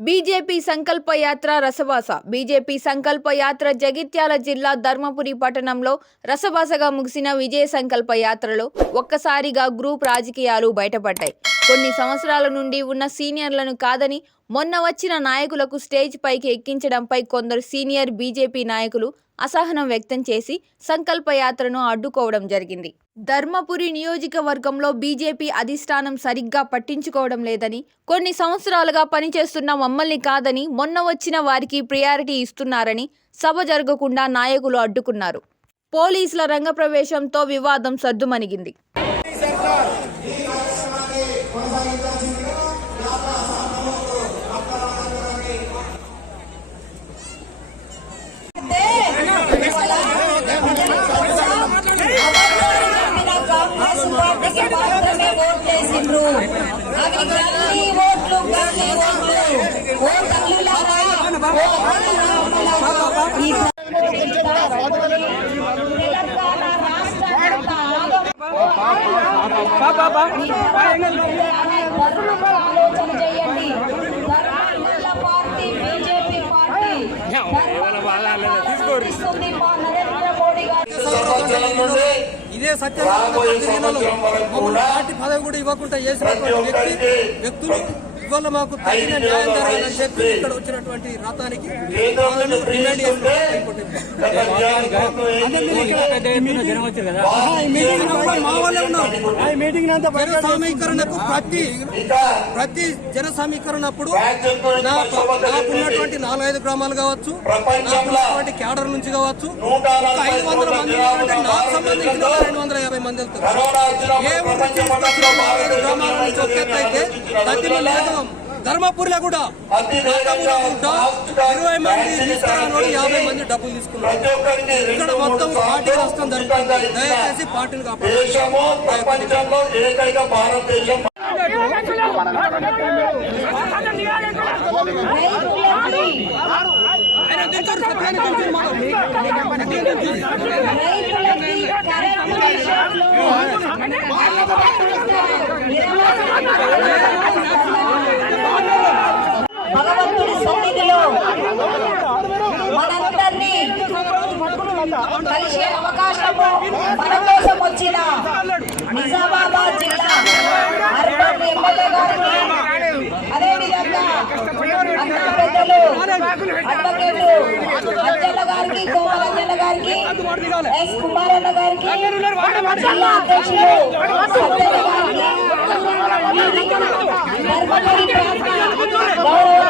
BJP Sankalpa Yatra రసవాస. BJP Sankalpa Yatra Jagtial జిల్లా ధర్మపురి పట్టణంలో రసవాసగా ముగిసిన విజయ సంకల్ప యాత్రలో ఒక్కసారిగా గ్రూప్ రాజకీయాలు బయటపడ్డాయి. కొన్ని సంవత్సరాల నుండి ఉన్న సీనియర్లను కాదని మొన్న వచ్చిన నాయకులకు స్టేజ్ పైకి ఎక్కించడంపై కొందరు సీనియర్ బీజేపీ నాయకులు అసహనం వ్యక్తం చేసి సంకల్పయాత్రను అడ్డుకోవడం జరిగింది. ధర్మపురి నియోజకవర్గంలో బీజేపీ అధిష్టానం సరిగ్గా పట్టించుకోవడం లేదని కొన్ని సంవత్సరాలుగా పనిచేస్తున్న మమ్మల్ని కాదని మొన్న వచ్చిన వారికి ప్రియారిటీ ఇస్తున్నారని సభ జరగకుండా నాయకులు అడ్డుకున్నారు. పోలీసుల రంగప్రవేశంతో వివాదం సద్దుమణిగింది ఆలోచన చేయండి పార్టీ బీజేపీ పార్టీ ధర్మాన్ని మా నరేంద్ర మోడీ గారు. ఇదే సత్యనారాయణ మమ్మల్ని పార్టీ పదవి కూడా ఇవ్వకుండా చేసినటువంటి వ్యక్తి వ్యక్తులు ఇవాళ మాకు తగిన న్యాయం జరగాలని చెప్పి ఇక్కడ వచ్చినటువంటి రథానికి వాళ్ళను రిమాండ్ జన సమీకరణకు ప్రతి ప్రతి జన సమీకరణప్పుడు నా- నాకున్నటువంటి నాలుగైదు గ్రామాలు కావచ్చు నాకున్నటువంటి క్యాడర్ నుంచి కావచ్చు ఒక ఐదు వందల మంది నాకు సంబంధించిన రెండు వందల యాభై మంది వెళ్తారు. ఏ ఊరు నుంచి గ్రామాల నుంచి ఒక అయితే లేదు ధర్మపురిలో కూడా ఇరవై మంది తీసుకురాని యాభై మంది డబ్బులు తీసుకున్నారు. ఇక్కడ మొత్తం పార్టీ నష్టం జరుగుతుంది దయచేసి పార్టీని కాపాడాలి దేశము కలిసే అవకాశము మన కోసం వచ్చిన నిజామాబాద్ జిల్లా అర్బన్ ఎమ్మెల్యే గారికి. అదేవిధంగా అన్న పెద్దలు అడ్వకేట్ అంజల్ల గారికి గారికి ఎస్ కుమారన్న గారికి జిల్లా అధ్యక్షులు సత్యన్న గారికి ధర్మపురి ప్రాంత గౌరవ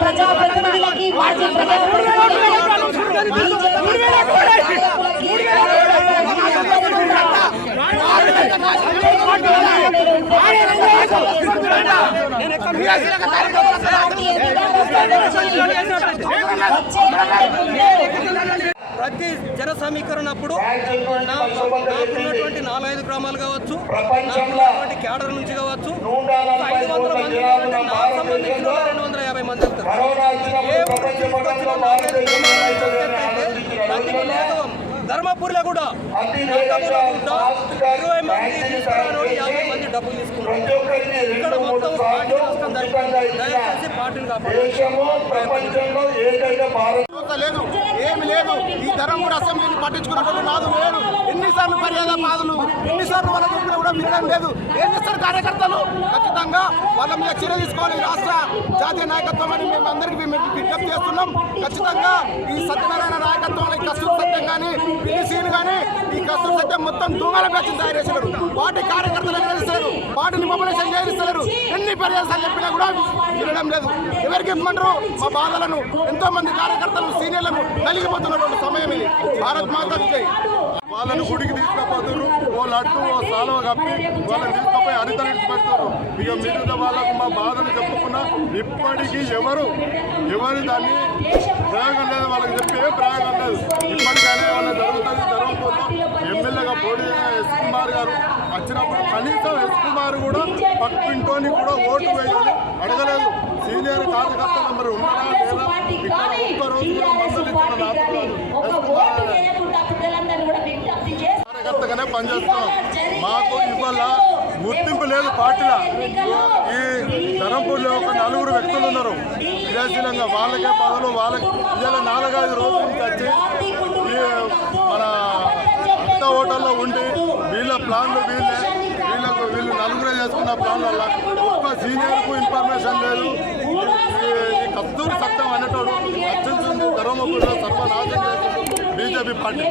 ప్రతి జన సమీకరణ అప్పుడు నాకున్నటువంటి నాలుగైదు గ్రామాలు కావచ్చు నాకున్నటువంటి క్యాడర్ నుంచి కావచ్చు ఐదు వందల మంది సంబంధించిన రెండు వందల యాభై మంది వెళ్తారు ఏ ఊరు నుంచి తీసుకొచ్చిన నాలుగైదు గ్రామాల నుంచి ఒక ఎత్తు అయితే దత్తిలో లేదు ధర్మపురిలో కూడా. ఇరవై మంది తీసుకురాని వాళ్ళు యాభై మంది డబ్బులు తీసుకున్నారు. ఇక్కడ మొత్తం పార్టీ నష్టం జరుగుతుంది దయచేసి పార్టీని కాపాడాలి దేశము ప్రపంచంలో ఏకైక భారత వ్యవస్థ లేదు. ఏమి లేదు. ఈ ధరం కూడా అసెంబ్లీని పట్టించుకున్నటువంటి నాదు లేడు. ఎన్నిసార్లు మర్యాద బాధలు ఎన్నిసార్లు వాళ్ళ వినడం లేదు. ఏం చేస్తారు కార్యకర్తలు? ఖచ్చితంగా వాళ్ళ మీద చర్య తీసుకోవాలి. రాష్ట్ర జాతీయ నాయకత్వం అని మేము అందరికీ మేము విజ్ఞప్తి చేస్తున్నాం. ఖచ్చితంగా ఈ సత్యనారాయణ నాయకత్వంలో ఈ కస్తూరి సత్యం కానీ పిలిసీలు కానీ ఈ కస్తూరి సత్యం మొత్తం దూమాల బ్యాచ్ తయారు చేశారు. వాటి కార్యకర్తలు ఎగరిస్తారు వాటిని మొబిలైజేషన్ చేయిస్తారు ఎన్ని పర్యాసాలు చెప్పినా కూడా వినడం లేదు. ఎవరికి ఇవ్వమంటారు మా బాధలను ఎంతో మంది కార్యకర్తలు సీనియర్లను నలిగిపోతున్నటువంటి సమయం ఇది. భారత్ మాత వాళ్ళను గుడికి తీసుకుపోతున్నారు. వాళ్ళు అడ్డు ఓ సాలవ కప్పి వాళ్ళని తీసుకుపోయి హరితలు ఇచ్చిపెడతారు ఇక మిగతా వాళ్ళకు మా బాధను చెప్పుకున్నా ఇప్పటికీ ఎవరు ఎవరు దాన్ని ప్రయోగం లేదు వాళ్ళకి చెప్పి ఏ ప్రయోగం లేదు. ఇప్పటికైనా వాళ్ళ జరుగుతుంది ధర్మపూర్లో ఎమ్మెల్యేగా పోటీ ఎస్ కుమార్ గారు వచ్చినప్పుడు కనీసం ఎస్ కుమార్ కూడా పక్కింటోని కూడా ఓటు వేయాలి అడగలేదు. సీనియర్ కార్యకర్తలు మరి ఉన్నారా లేదా ఇక్కడ ఒక్క రోజు కూడా మందలు ఇచ్చిన నాకు ఎస్ కుమార్ కార్యకర్తగానే పనిచేస్తున్నాం మాకు ఇవాళ గుర్తింపు లేదు పార్టీలో. ఈ ధరంపూర్లో ఒక నలుగురు వ్యక్తులు ఉన్నారు. క్రియాశీలంగా వాళ్ళకే పదవులు వాళ్ళకి ఇవాళ నాలుగైదు రోజుల నుంచి వచ్చి మన అంత హోటల్లో ఉండి వీళ్ళ ప్లాన్లు వీళ్ళే. వీళ్ళకు వీళ్ళు నలుగురే చేసుకున్న ప్లాన్ వల్ల ఒక్క సీనియర్కు ఇన్ఫర్మేషన్ లేదు. ఈ- ఈ కస్తూరి సత్యం అనేటోడు అత్యంత ధర్మపురిలో సర్వనాశం చేసింది బీజేపీ పార్టీ.